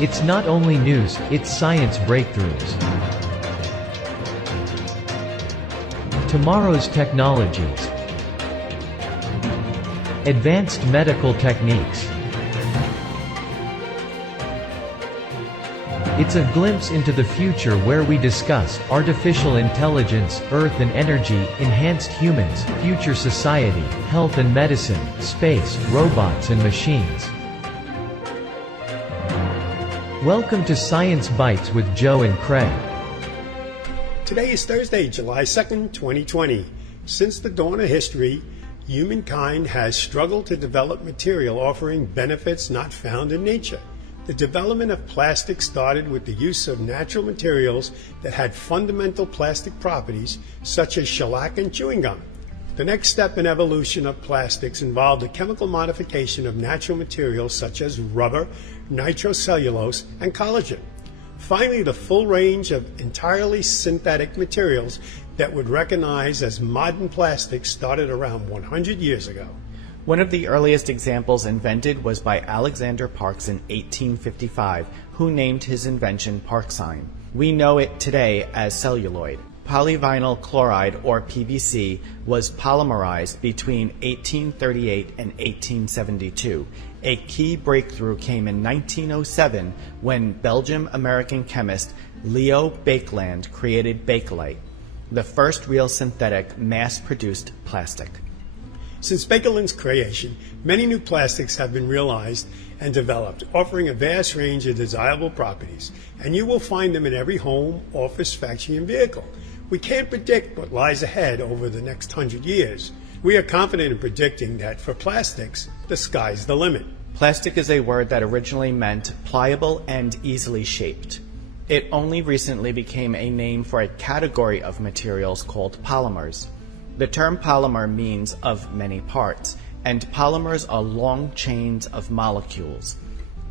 It's not only news, it's science breakthroughs. Tomorrow's technologies. Advanced medical techniques. It's a glimpse into the future where we discuss artificial intelligence, earth and energy, enhanced humans, future society, health and medicine, space, robots and machines. Welcome to Science Bytes with Joe and Craig. Today is Thursday, July 2nd, 2020. Since the dawn of history, humankind has struggled to develop material offering benefits not found in nature. The development of plastic started with the use of natural materials that had fundamental plastic properties, such as shellac and chewing gum. The next step in evolution of plastics involved the chemical modification of natural materials such as rubber, nitrocellulose, and collagen. Finally, the full range of entirely synthetic materials that would recognize as modern plastics started around 100 years ago. One of the earliest examples invented was by Alexander Parkes in 1855, who named his invention Parksine. We know it today as celluloid. Polyvinyl chloride, or PVC, was polymerized between 1838 and 1872. A key breakthrough came in 1907 when Belgian-American chemist Leo Baekeland created Bakelite, the first real synthetic mass-produced plastic. Since Baekeland's creation, many new plastics have been realized and developed, offering a vast range of desirable properties, and you will find them in every home, office, factory, and vehicle. We can't predict what lies ahead over the next 100 years. We are confident in predicting that for plastics, the sky's the limit. Plastic is a word that originally meant pliable and easily shaped. It only recently became a name for a category of materials called polymers. The term polymer means of many parts, and polymers are long chains of molecules.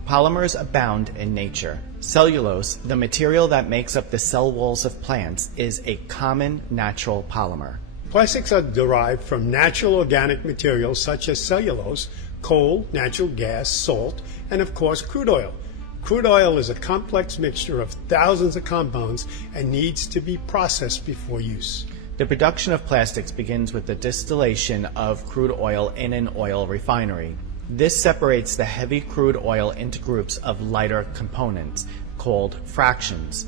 Polymers abound in nature. Cellulose, the material that makes up the cell walls of plants, is a common natural polymer. Plastics are derived from natural organic materials such as cellulose, coal, natural gas, salt, and of course crude oil. Crude oil is a complex mixture of thousands of compounds and needs to be processed before use. The production of plastics begins with the distillation of crude oil in an oil refinery. This separates the heavy crude oil into groups of lighter components, called fractions.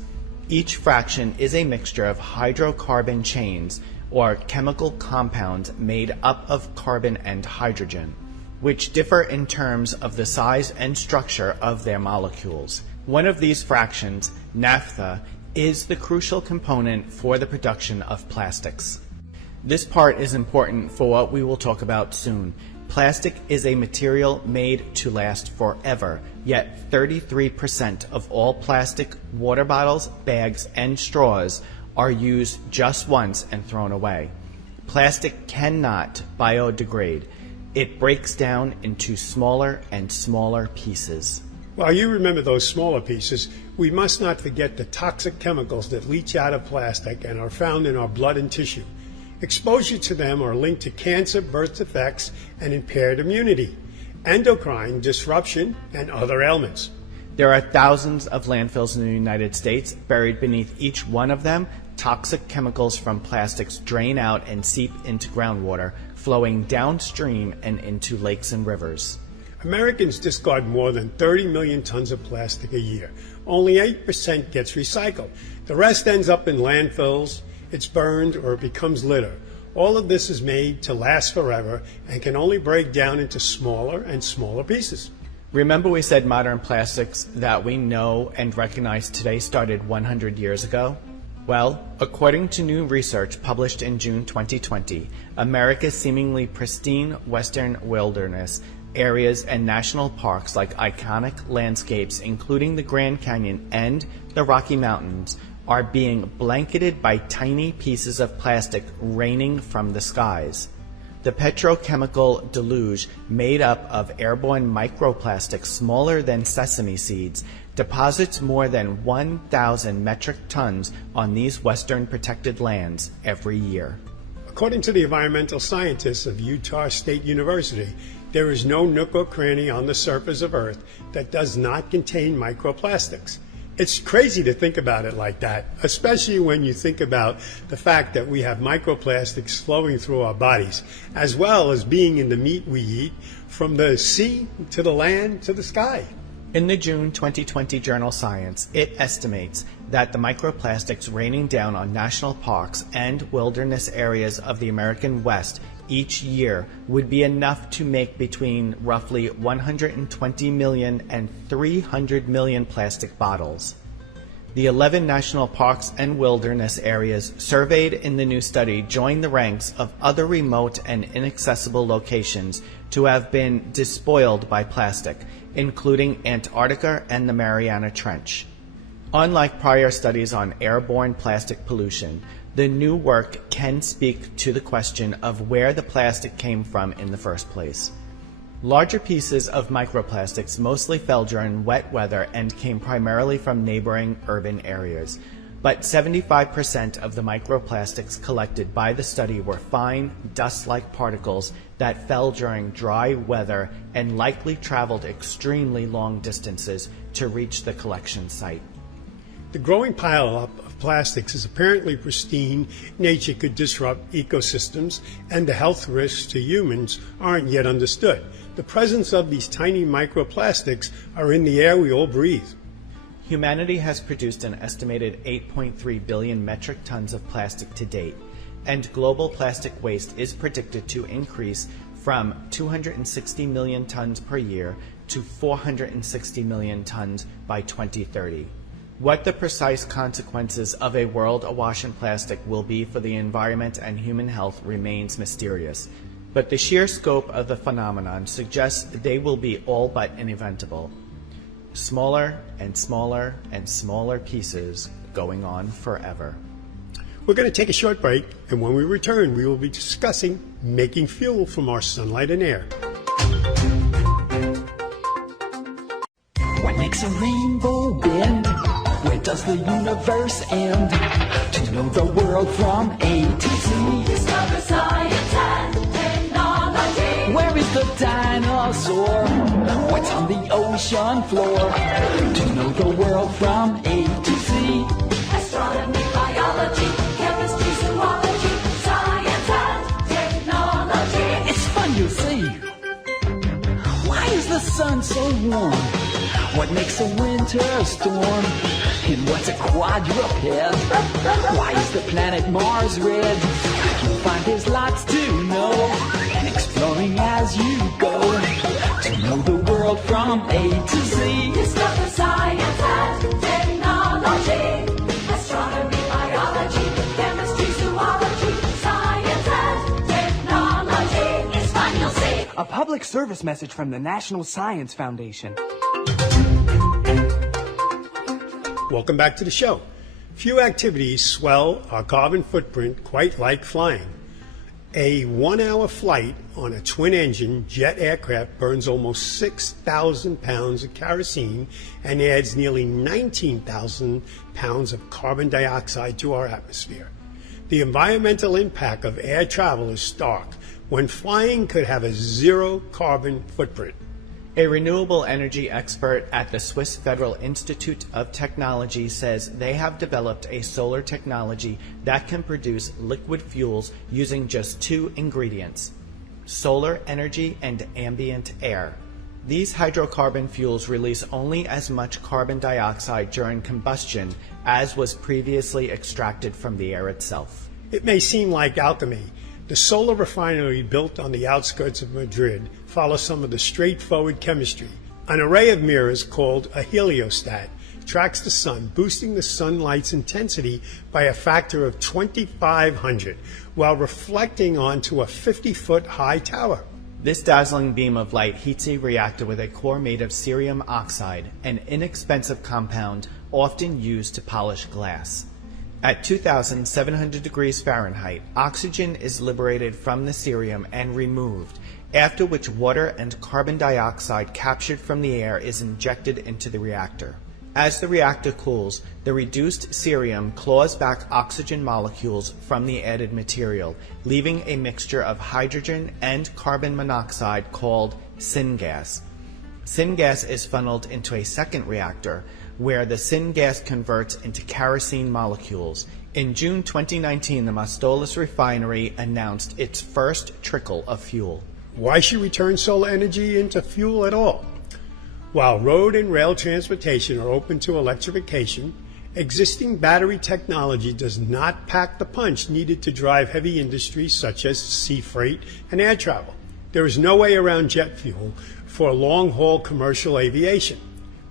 Each fraction is a mixture of hydrocarbon chains, or chemical compounds made up of carbon and hydrogen, which differ in terms of the size and structure of their molecules. One of these fractions, naphtha, is the crucial component for the production of plastics. This part is important for what we will talk about soon. Plastic is a material made to last forever, yet 33% of all plastic water bottles, bags, and straws are used just once and thrown away. Plastic cannot biodegrade. It breaks down into smaller and smaller pieces. While you remember those smaller pieces, we must not forget the toxic chemicals that leach out of plastic and are found in our blood and tissue. Exposure to them are linked to cancer, birth defects, and impaired immunity, endocrine disruption, and other ailments. There are thousands of landfills in the United States. Buried beneath each one of them, toxic chemicals from plastics drain out and seep into groundwater, flowing downstream and into lakes and rivers. Americans discard more than 30 million tons of plastic a year. Only 8% gets recycled. The rest ends up in landfills, it's burned, or it becomes litter. All of this is made to last forever and can only break down into smaller and smaller pieces. Remember we said modern plastics that we know and recognize today started 100 years ago? Well, according to new research published in June 2020, America's seemingly pristine western wilderness areas and national parks like iconic landscapes including the Grand Canyon and the Rocky Mountains are being blanketed by tiny pieces of plastic raining from the skies. The petrochemical deluge, made up of airborne microplastics smaller than sesame seeds, deposits more than 1,000 metric tons on these western protected lands every year. According to the environmental scientists of Utah State University, There is no nook or cranny on the surface of Earth that does not contain microplastics. It's crazy to think about it like that, especially when you think about the fact that we have microplastics flowing through our bodies, as well as being in the meat we eat, from the sea to the land to the sky. In the June 2020 journal Science, it estimates that the microplastics raining down on national parks and wilderness areas of the American West each year would be enough to make between roughly 120 million and 300 million plastic bottles. The 11 national parks and wilderness areas surveyed in the new study join the ranks of other remote and inaccessible locations to have been despoiled by plastic, including Antarctica and the Mariana Trench. Unlike prior studies on airborne plastic pollution, the new work can speak to the question of where the plastic came from in the first place. Larger pieces of microplastics mostly fell during wet weather and came primarily from neighboring urban areas. But 75% of the microplastics collected by the study were fine, dust-like particles that fell during dry weather and likely traveled extremely long distances to reach the collection site. The growing pileup of plastics is apparently pristine. Nature could disrupt ecosystems, and the health risks to humans aren't yet understood. The presence of these tiny microplastics are in the air we all breathe. Humanity has produced an estimated 8.3 billion metric tons of plastic to date, and global plastic waste is predicted to increase from 260 million tons per year to 460 million tons by 2030. What the precise consequences of a world awash in plastic will be for the environment and human health remains mysterious, but the sheer scope of the phenomenon suggests they will be all but inevitable. Smaller and smaller and smaller pieces going on forever. We're going to take a short break, and when we return, we will be discussing making fuel from our sunlight and air. What makes a rainbow bend? Where does the universe end? To know the world from A to Z. Discover science and technology. Where is the dinosaur? What's on the ocean floor? To know the world from A to Z. Astronomy, biology, chemistry, zoology, science and technology. It's fun, you see. Why is the sun so warm? What makes a winter storm? And what's a quadruped? Why is the planet Mars red? You'll find there's lots to know. Exploring as you go. To know the world from A to Z. Discover science and technology. Astronomy, biology, chemistry, zoology, science and technology. It's fun, you'll see. A public service message from the National Science Foundation. Welcome back to the show. Few activities swell our carbon footprint quite like flying. A 1-hour flight on a twin-engine jet aircraft burns almost 6,000 pounds of kerosene and adds nearly 19,000 pounds of carbon dioxide to our atmosphere. The environmental impact of air travel is stark, when flying could have a zero carbon footprint. A renewable energy expert at the Swiss Federal Institute of Technology says they have developed a solar technology that can produce liquid fuels using just two ingredients: solar energy and ambient air. These hydrocarbon fuels release only as much carbon dioxide during combustion as was previously extracted from the air itself. It may seem like alchemy. The solar refinery built on the outskirts of Madrid follows some of the straightforward chemistry. An array of mirrors called a heliostat tracks the sun, boosting the sunlight's intensity by a factor of 2,500 while reflecting onto a 50-foot high tower. This dazzling beam of light heats a reactor with a core made of cerium oxide, an inexpensive compound often used to polish glass. At 2,700 degrees Fahrenheit, oxygen is liberated from the cerium and removed, after which water and carbon dioxide captured from the air is injected into the reactor. As the reactor cools, the reduced cerium claws back oxygen molecules from the added material, leaving a mixture of hydrogen and carbon monoxide called syngas. Syngas is funneled into a second reactor where the syngas converts into kerosene molecules. In June 2019, the Mostoles refinery announced its first trickle of fuel. Why should we turn solar energy into fuel at all? While road and rail transportation are open to electrification, existing battery technology does not pack the punch needed to drive heavy industries such as sea freight and air travel. There is no way around jet fuel for long-haul commercial aviation.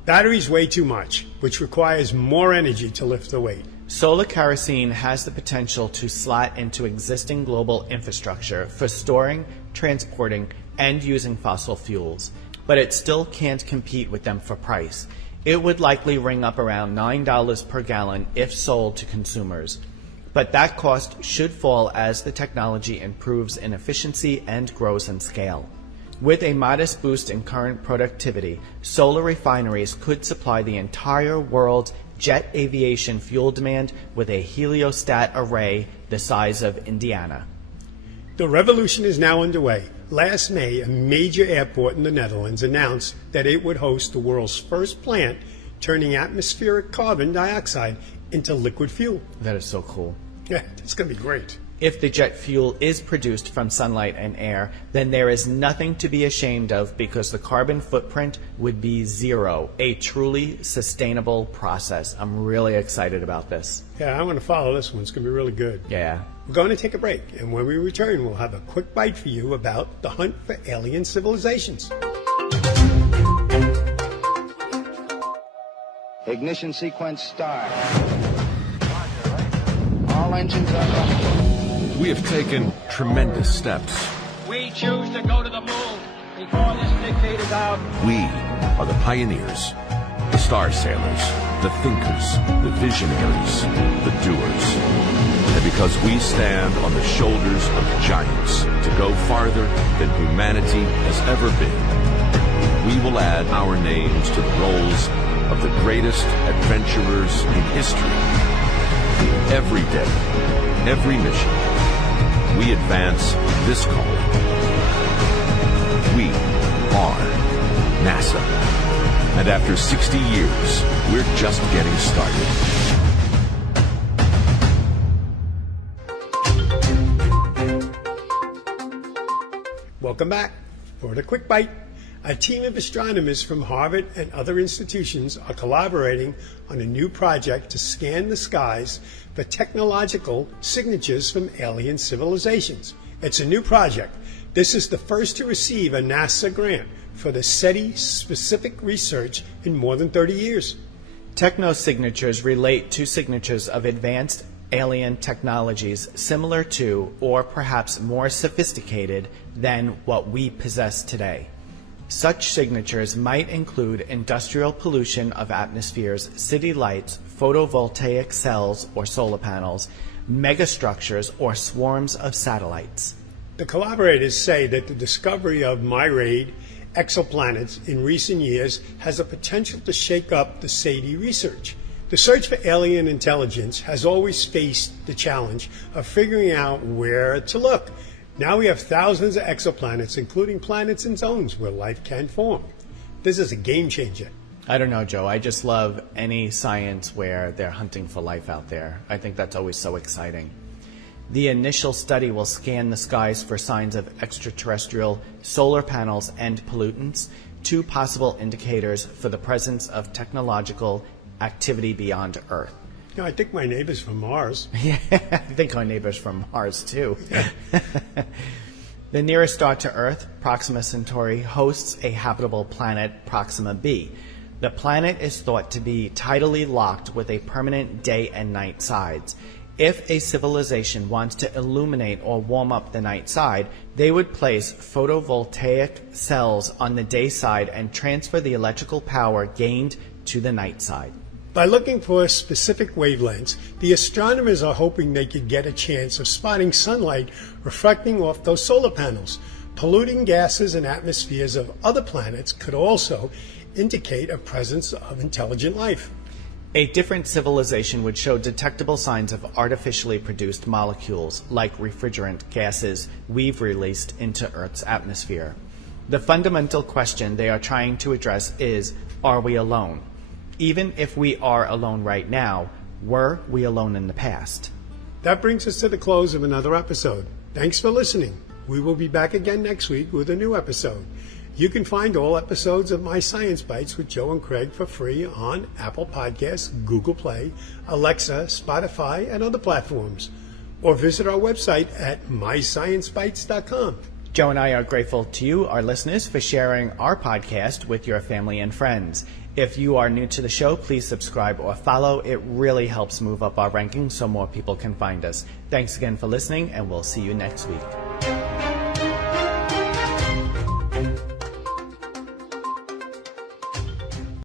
Batteries weigh too much, which requires more energy to lift the weight. Solar kerosene has the potential to slot into existing global infrastructure for storing, transporting, and using fossil fuels, but it still can't compete with them for price. It would likely ring up around $9 per gallon if sold to consumers, but that cost should fall as the technology improves in efficiency and grows in scale. With a modest boost in current productivity, solar refineries could supply the entire world's jet aviation fuel demand with a heliostat array the size of Indiana. The revolution is now underway. Last May, a major airport in the Netherlands announced that it would host the world's first plant turning atmospheric carbon dioxide into liquid fuel. That is so cool. Yeah, that's going to be great. If the jet fuel is produced from sunlight and air, then there is nothing to be ashamed of because the carbon footprint would be zero, a truly sustainable process. I'm really excited about this. Yeah, I'm going to follow this one. It's going to be really good. Yeah. We're going to take a break, and when we return, we'll have a quick bite for you about the hunt for alien civilizations. Ignition sequence start. All engines are running. We have taken tremendous steps. We choose to go to the moon before this decade is out. We are the pioneers, the star sailors, the thinkers, the visionaries, the doers. And because we stand on the shoulders of giants to go farther than humanity has ever been, we will add our names to the rolls of the greatest adventurers in history. Every day, every mission, we advance this calling. We are NASA. And after 60 years, we're just getting started. Welcome back. For the quick bite, a team of astronomers from Harvard and other institutions are collaborating on a new project to scan the skies for technological signatures from alien civilizations. It's a new project. This is the first to receive a NASA grant for the SETI-specific research in more than 30 years. Technosignatures relate to signatures of advanced alien technologies similar to, or perhaps more sophisticated than what we possess today. Such signatures might include industrial pollution of atmospheres, city lights, photovoltaic cells or solar panels, megastructures, or swarms of satellites. The collaborators say that the discovery of myriad exoplanets in recent years has a potential to shake up the SETI research. The search for alien intelligence has always faced the challenge of figuring out where to look. Now we have thousands of exoplanets, including planets in zones where life can form. This is a game changer. I don't know, Joe. I just love any science where they're hunting for life out there. I think that's always so exciting. The initial study will scan the skies for signs of extraterrestrial solar panels and pollutants, two possible indicators for the presence of technological activity beyond Earth. You know, I think my neighbor's from Mars. Yeah, I think our neighbor's from Mars, too. The nearest star to Earth, Proxima Centauri, hosts a habitable planet, Proxima b. The planet is thought to be tidally locked with a permanent day and night sides. If a civilization wants to illuminate or warm up the night side, they would place photovoltaic cells on the day side and transfer the electrical power gained to the night side. By looking for specific wavelengths, the astronomers are hoping they could get a chance of spotting sunlight reflecting off those solar panels. Polluting gases and atmospheres of other planets could also indicate a presence of intelligent life. A different civilization would show detectable signs of artificially produced molecules, like refrigerant gases we've released into Earth's atmosphere. The fundamental question they are trying to address is, are we alone? Even if we are alone right now, were we alone in the past? That brings us to the close of another episode. Thanks for listening. We will be back again next week with a new episode. You can find all episodes of My Science Bytes with Joe and Craig for free on Apple Podcasts, Google Play, Alexa, Spotify, and other platforms. Or visit our website at mysciencebytes.com. Joe and I are grateful to you, our listeners, for sharing our podcast with your family and friends. If you are new to the show, please subscribe or follow. It really helps move up our rankings so more people can find us. Thanks again for listening, and we'll see you next week.